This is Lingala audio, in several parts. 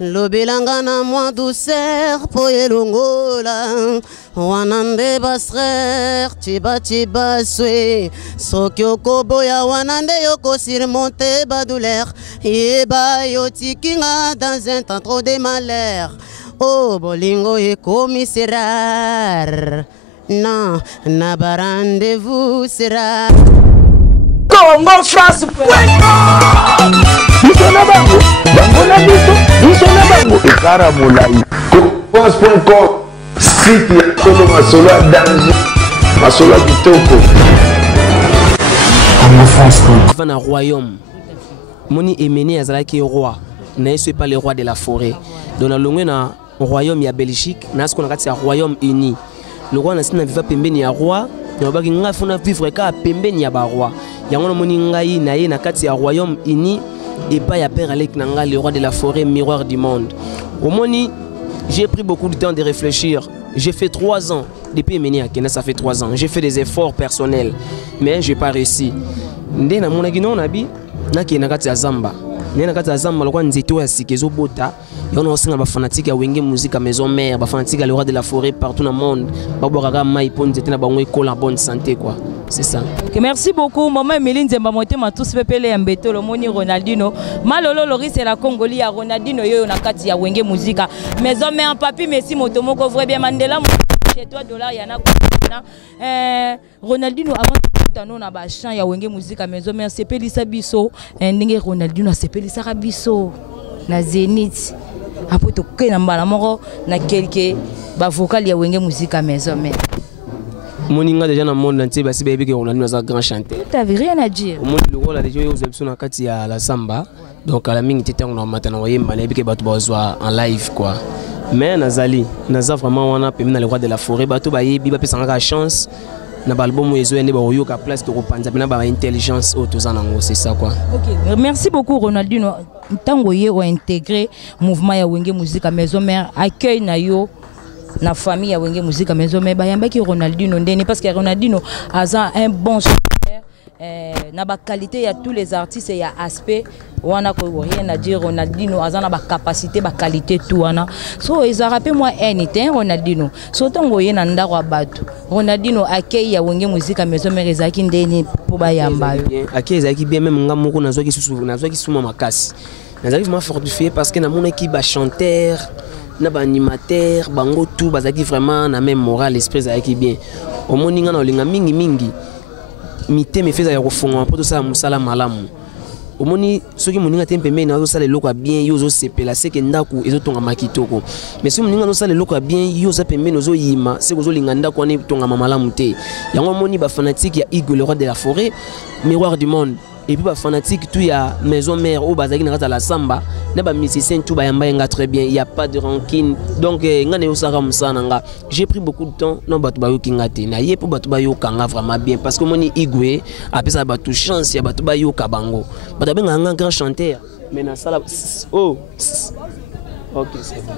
Lobelanga na moi douceur poyelongola wanande basrer tiba swe sokyo boya wanande yoko surmonter ba douleur yeba yotikinga dans un temps trop de malheur oh bolingo e commissaire non na rendez-vous sera Congo France France.com site ya Kolo Masolo danger Masolo kitoko Congo France va na royaume moni emeni azalaki roi na suis pas le roi de la forêt donc na longwe na royaume ya Belgique na ce qu'on a ya royaume uni le roi na sina viva pembeni ya roi na baki nga fona vivre ka pembeni ya ba roi yango moni ngai na ye na kati ya royaume uni et pas ya père Alec Nanga le roi de la forêt miroir du monde au moni j'ai pris beaucoup de temps de réfléchir. J'ai fait 3 ans. Depuis Meni à Kenya, ça fait 3 ans. J'ai fait des efforts personnels. Mais je n'ai pas réussi. Ndé na mona gino nabi na Kenya kati ya Zamba. Nena kati ya Zamba lokwa nzeto ya sikezo bota. Yono osinga ba fanatique ya wenge musique à maison mère, ba fanatique à le roi de la forêt partout dans le monde. Ba boraka mai po nzete na bango ekola bonne santé quoi. C'est ça. Okay, merci beaucoup. Maman Emeline Zemba Motema tous pepele mbeto le moni Ronaldinho. Malolo Loris et la Congoli ya Ronaldinho yo na kati ya wenge musique. Maison mère papi merci motomoko vrai bien Mandela chez toi dollar yana Ronaldinho avant tano na ba chant ya wenge musique maison mère sepelisa biso ndenge Ronaldinho sepelisa biso na Zenith. Après to ke na mbala moko na quelque ba vocal ya wenge musique maison mère. Moninga déjà dans le monde entier basi bébé que Ronaldinho est un grand chanteur. T'avais rien à dire. Au monde le rôle a déjà eu aux options na kati ya la samba. Donc à la mingi tete on a matana voyer mbana bébé que batu bazwa en live quoi. Mais nazali naza vraiment wana pemina le roi de la forêt batu ba yebi ba pesa nga chance na ba album yezo ende ba yoka place to repanza bina ba intelligence autozanango c'est ça quoi. OK, merci beaucoup Ronaldinho. Tango ye o intégrer mouvement ya wenge musique maison mère accueil na yo na famille ya wenge musique maison mère bayambaki Ronaldinho ndeni parce que Ronaldinho a un bon chanteur na ba qualité ya tous les artistes et ya aspect wana ko rien à dire Ronaldinho a na ba capacité ba qualité tout wana so ils rappellent moi anything Ronaldinho so tango ye na ndako batu Ronaldinho accueil ya wenge musique maison mère ezaki ndeni po bayamba yo accueil ezaki bien même nga moko nazwaki suma makasi nazaki vraiment fortifié parce que na mon équipe ba chanteur na ba animateur bango tout bazaki vraiment na même moral esprit ezaki bien au moninga na olinga mingi mité me feza ya kofonga po to sala musala malamu omoni soki moninga tempe me na zo sala lokwa bien yo zo sepela c'est que ndaku ezotonga makitoko mais soki moninga no sala lokwa bien yo za pembe no zo yima c'est ko zo linga ndaku ane tonga malamu te yango moni ba fanatique ya Igor le roi de la forêt miroir du monde et puis ba fanatique tout ya maison mère ou bazaki na kata la samba na ba musicien tout ba yamba nga très bien il y a pas de rancune donc ngane yo saka musana nga j'ai pris beaucoup de temps non batu ba yo kingate na ye po batu ba yo kanga vraiment bien parce que moni Igwe a pesa batu chance ya batu ba yo kabango batu benga nga grand chanteur mais na sala oh OK c'est bon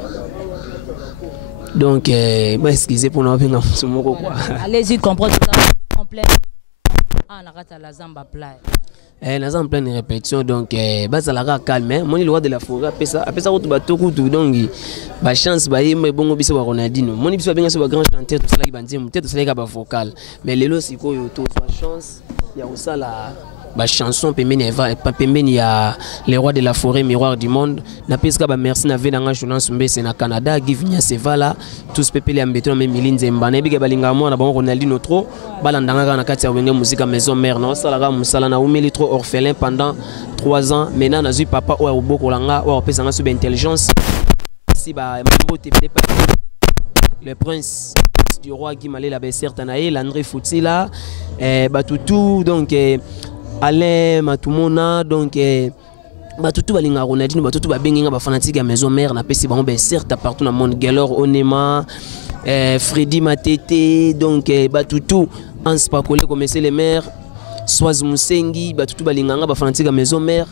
donc excusez pour nous venir moko quoi allez-y comprendre ça en plein na kata la Zamba play nous en pleine répétition donc bazalaka calme moni le roi de la forêt apesa ko batoku tout donc ba chance ba yemba bongo biso ba Ronaldinho moni biso benga so ba grand chanteur tout ça la bandimu peut-être ça la ba vocal mais lelo sikoyo to so chance ya osala ba chanson pembeni eva pembeni ya le roi de la forêt miroir du monde na peska ba merci na vena nga journal Mbese na Canada Givnia Sevala tous pepele ya mbeto na Emeline Zemba na biga balinga mo na ba Ronaldinho trop balandanga na kati ya wenge musique maison mère na sala ga musala na umeli trop orphelin pendant 3 ans maintenant na zui papa o boko langa o pesa nga sub intelligence si ba mbote le prince du roi qui malé la certain na Landry Foutila batutu donc Alain Matumona donc batutu balinga Ronaldinho batutu babenga ba fanatique ya maison mère na pesi bango certes partout dans le monde Galor Onema Freddy Matete donc batutu Hans Pakole comme c'est les maires Soaz Musengi batutu balinganga ba fanatique maison mère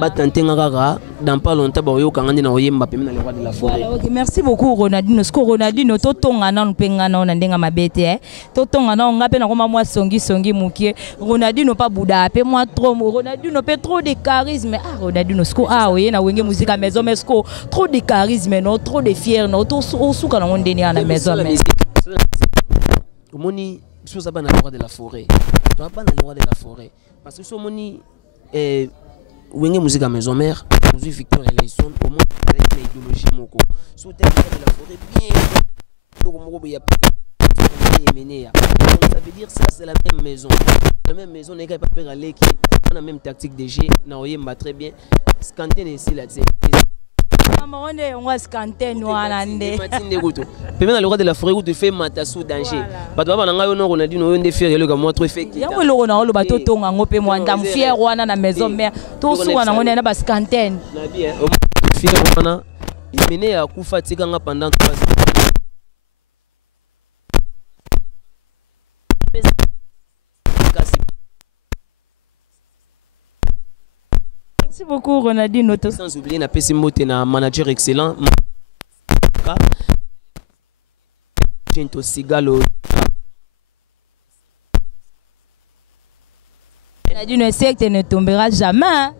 ba tantenga kaka dans pas longtemps ba yo kangandi na oyemba pemina le roi de la forêt. Voilà, OK, merci beaucoup Ronaldinho. Ce que Ronaldinho to tonga na mpenga na ndenga mabete to tonga na ngape na koma moi songi mukie. Ronaldinho pas bouda pe moi trop Ronaldinho pe trop de charisme. Ah Ronaldinho sko oye na wenge musique à maison mais sko trop de charisme non, trop de fier non, to suka na ndeni na maison mais. Omoni so ça ba na le roi de la forêt. Tu pas na le roi de la forêt parce que so moni wenge musique à maison mère, aujourd'hui Victor Eleison au moins avec l'idéologie moko. So tel de la forêt bien donc moko ya donc ça veut dire ça c'est la même maison. La même maison n'est pas peur aller qui on a la même tactique de jeu na oyemba très bien. Scanten ici là c'est Mamonde on va scanter noana ndé. Pemena le roi de la forêt où tu fais matasu danger. Bato baba nanga yo no Ronaldinho yo ndé fier le gamo trop fait. Yango lo na lo bato tonga ngope mo ndam fier wana na maison mère. To suwa na ngone na ba scanten. Na bien fier wana il menait à coup fatigué pendant 3 ans. Merci beaucoup Ronaldinho. Sans oublier na Pesimote na manager excellent. Gento Sigalo. Ronaldinho sait que ne tombera jamais.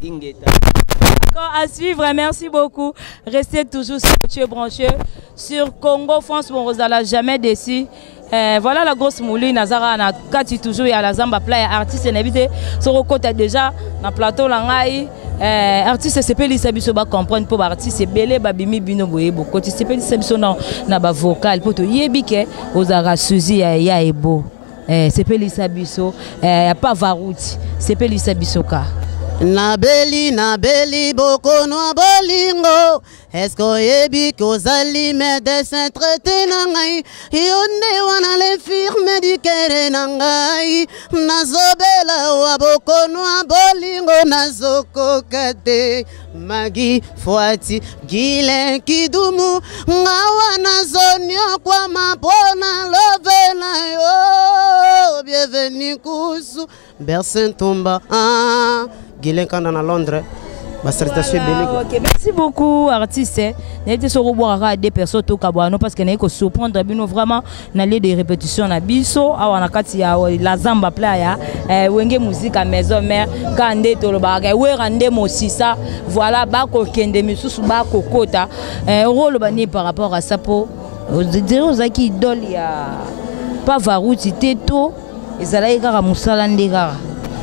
D'accord, à suivre, merci beaucoup. Restez toujours sur branché sur Congo France, bon Rosala jamais déçu. Voilà la grosse mouline Nazara na kati toujours ya la zamba playa artiste n'habite sur le côté déjà na plateau langai artiste c'est peli sabiso ba comprendre pour artiste belé babimi bino boye beaucoup c'est peli sabiso na ba vocal pour to yebike ozara suzi ya ebo c'est peli sabiso pas varouti c'est peli sabiso ka Nabeli boko no bolingo Esko yebi kozali me desintraité nangai Yonde wana le firme di kere nangai Nazobela wa boko no bolingo Nazoko kate Magi Fwati Gile Kidumu Ngawa nazonyo kwa mapona lovena yo Bienvenue kusu Bersin Tomba Guilain Kanda na Londres. Voilà, okay. Merci beaucoup artiste. N'était sur boire des personnes au Kabouano parce que n'est que surprendre bino vraiment na lieu de répétition na biso awana kati ya la zamba playa wenge musique à maison mère kande to le bagay we rande mo sisa voilà ba ko kende misusu ba ko kota rôle bani par rapport à ça pour dire aux aki idole ya pas varouti teto ezala ikara musala ndeka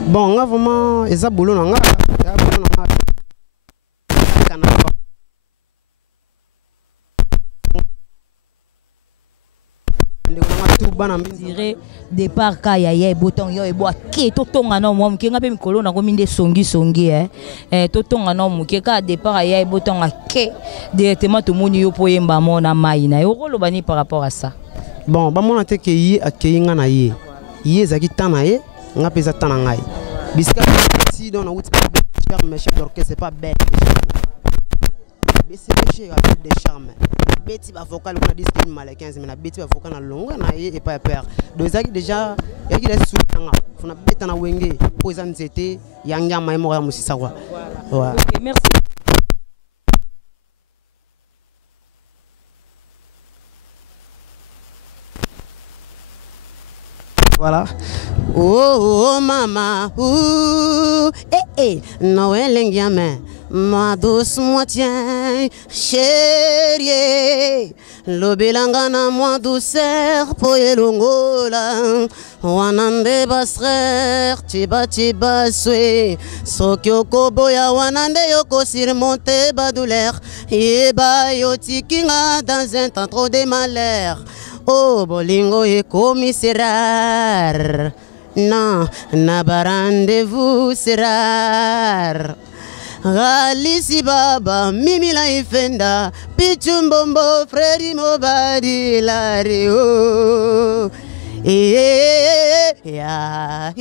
bon nga vraiment eza boulot nga dirait départ ka ya ye boton yo ebo ke to tonga na mo mke ngape mikolo na komi nde songi to tonga na mo ke ka départ ya ye boton ke directement to moni yo po yemba mo na mai na yo rolo bani par rapport à ça bon ba mona te ke yi akeyinga na ye zaki tana ye nga pesa tana ngai bisika si dans out mais chef d'orchestre c'est pas bête c'est péché avec des charmes bêti ba vocal on a dit qu'il mal 15 mais na bêti ba vocal na longa na et pas peur donc ça déjà il y a des sous tanga on a bêta na wenge pour ça nzete yanga mai mo ya musisa kwa ouais OK merci voilà oh mama Noël ngamen ma douce moitié chérie lobelanga na moi douceur po elongola wanande basrer tiba swe sokyoko boya wanande yoko surmonter ba douleur yeba yotikinga dans un temps trop de malheur oh bolingo et commissaire non na rendez-vous c'est rare Galisi baba mimi la ifenda pichumbombo fredi mobadi lario ya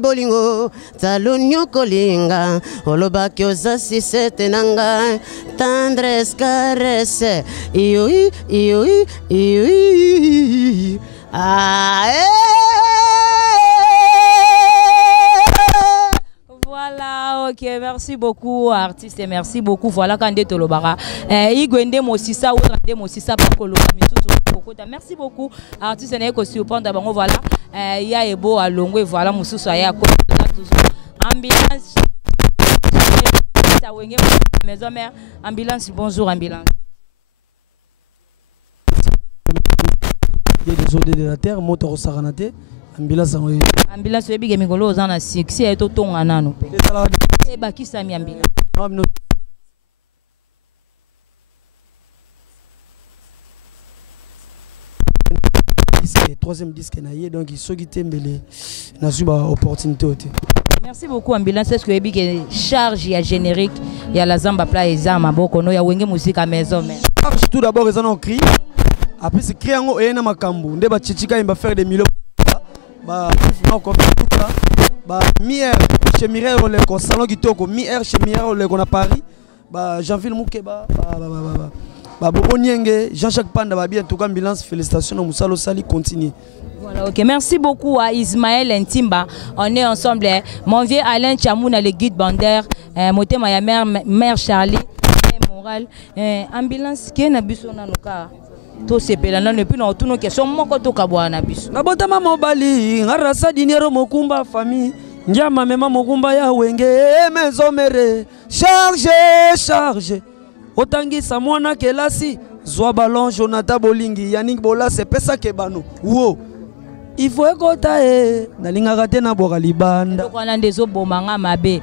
bolingo talonyo kolinga olobakyo zasi setenanga tendresse caresse Voilà, ok, merci beaucoup artiste, merci beaucoup. Voilà quand tu lobara. Igwende Mosisa ou Rande Mosisa Pakolo. Merci beaucoup artiste n'est que surprendre d'abord voilà. Il y a Ebo à Longo et voilà Moussousa ya ambulance. Maison mère, ambulance, bonjour ambulance. Il y a des odeurs de la terre, moto saranate, ambulance en ambulance est big migolo aux en si est au ton anano. Et baki sami ambulance. Troisième disque naïe donc il faut quitter mais n'a pas opportunité. Merci beaucoup ambulance. Est-ce que Ebi est charge ya générique il y a la zamba pla ezama boko no ya wenge musique à maison mais. Tout d'abord ils ont cri. Après c'est crier en ena makambu ndeba chichika imba faire des millions ba encore ba mier chez Mireille le ko salon kitoko mier chez Mireille le ko na Paris ba Jean-Ville Moukeba ba Bobo Nienge Jean-Jacques Panda ba bien tout cas ambulance félicitations Moussalo Sali continue. Voilà, ok. Merci beaucoup à Ismaël Ntimba. On est ensemble. Mon vieux Alain Chamouna, le guide bandaire. Moté ma mère Charlie. Moral. Ambulance qui est na biso na nuka. To sepela na nepi na tuno question moko to kabwa na biso. Na bota mama bali ngarasa dinero mokumba famille. Ndiama mema mokumba ya wenge maison mere. Charge. Otangisa mwana kelasi. Zwa ballon Jonathan Bolingi Yannick Bola c'est pesa kebano. Wo. Il faut écouter na lingaka te na boka libanda. Ko na ndezo bomanga mabe.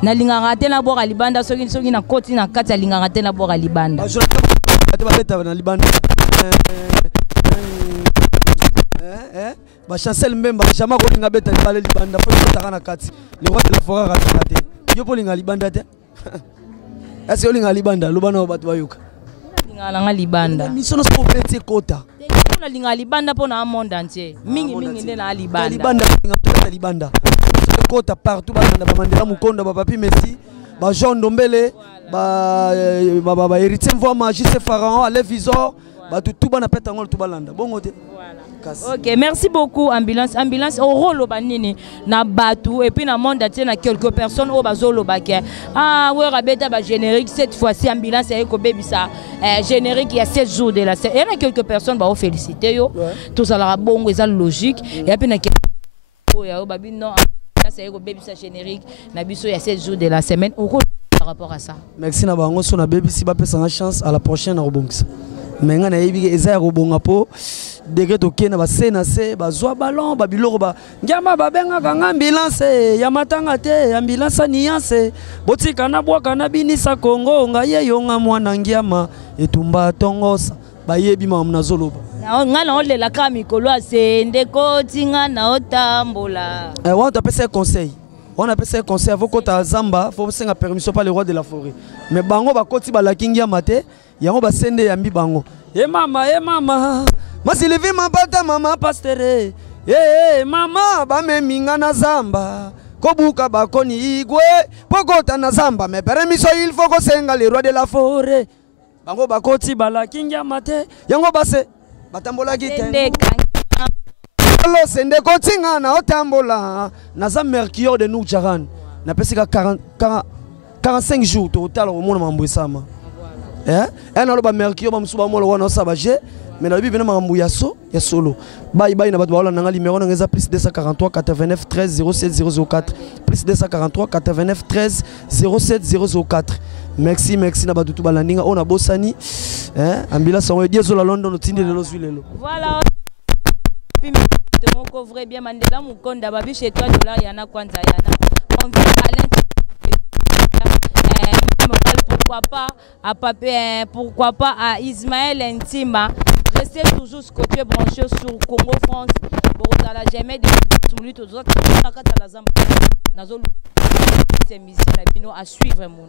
Na lingaka te na boka libanda soki na koti na kati ya lingaka te na boka libanda. Ba beta na libanda. Ba chancel mbemba chama ko linga beta libale libanda fo kotaka na kati. Le roi de la forêt ratate. Yo po linga libanda te. Est-ce que linga libanda lobana batu bayoka. Linga langa libanda. Misono so pete kota. Na linga libanda pona monde entier. Mingi nde na libanda. Libanda. Kota partout banda ba mandela mukonda ba papi Messi, ba Jean Ndombele, ba héritier Mvoma JC Pharaon, Ale Visor, ba tout bana peta ngol tout balanda. Bongo te. Ok, merci beaucoup ambulance. Ambulance au rôle banini na batu et puis na monde entier na quelques personnes au bazolo baké. Ah ouais rabeta ba générique cette fois-ci ambulance avec baby ça générique il y a 7 jours de la scène. Il y a quelques personnes ba féliciter yo. Tout ça la bongo ça logique et puis na ya babi non c'est avec baby ça générique na biso il y a 7 jours de la semaine au rôle par rapport à ça. Merci na bango so na baby si ba pesa na chance à la prochaine rebonks. Mais nga na yebi eza rebonga po degré toke na ba senase ba zwa ballon ba biloko ba ngama ba benga kanga ambulance ya matanga te ambulance niance botika na bwaka na binisa Kongo nga ye yonga mwana ngiama etumba tongosa ba yebi mamu na zoloba nga na ole la ka mikolo asende ko tinga na otambola on appelle ça conseil. On appelle ça conseil avant kota zamba faut senga permission par le roi de la forêt mais bango ba koti ba la kingia mate yango ba sende yambi bango mama Masilivi mapata mama pastere mama bame minga na zamba kobuka bakoni igwe pokota na zamba me permiso il faut ko senga le roi de la forêt bango bakoti bala kingia mate yango base batambola kitende lo sende kotinga na otambola na za mercure de nous jaran na pesika 45 jours total au monde mambwisama un aloba mercure ba musuba mo lo wana sabaje mais la Bible n'a ya solo. Bye bye na batu wala nanga numéro nanga plus 243 89 13 07 004 plus 243 89 13 07 004. Merci na batu tu balandinga on a bosani ambila son dia zo la London otindi lelo zwilelo. Voilà. Mon couvre bien Mandela Mukonda babi chez toi dollar yana kwanza yana. On vit pourquoi pas à Ismaël Ntimba. Restez toujours côté branché sur Congo France. Pour la jamais de minutes aux autres. C'est mission à suivre mon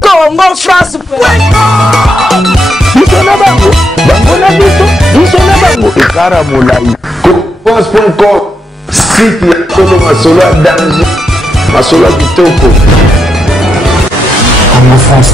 Congo France. France.com site ya Kolo Masolo danger Masolo kitoko Congo France.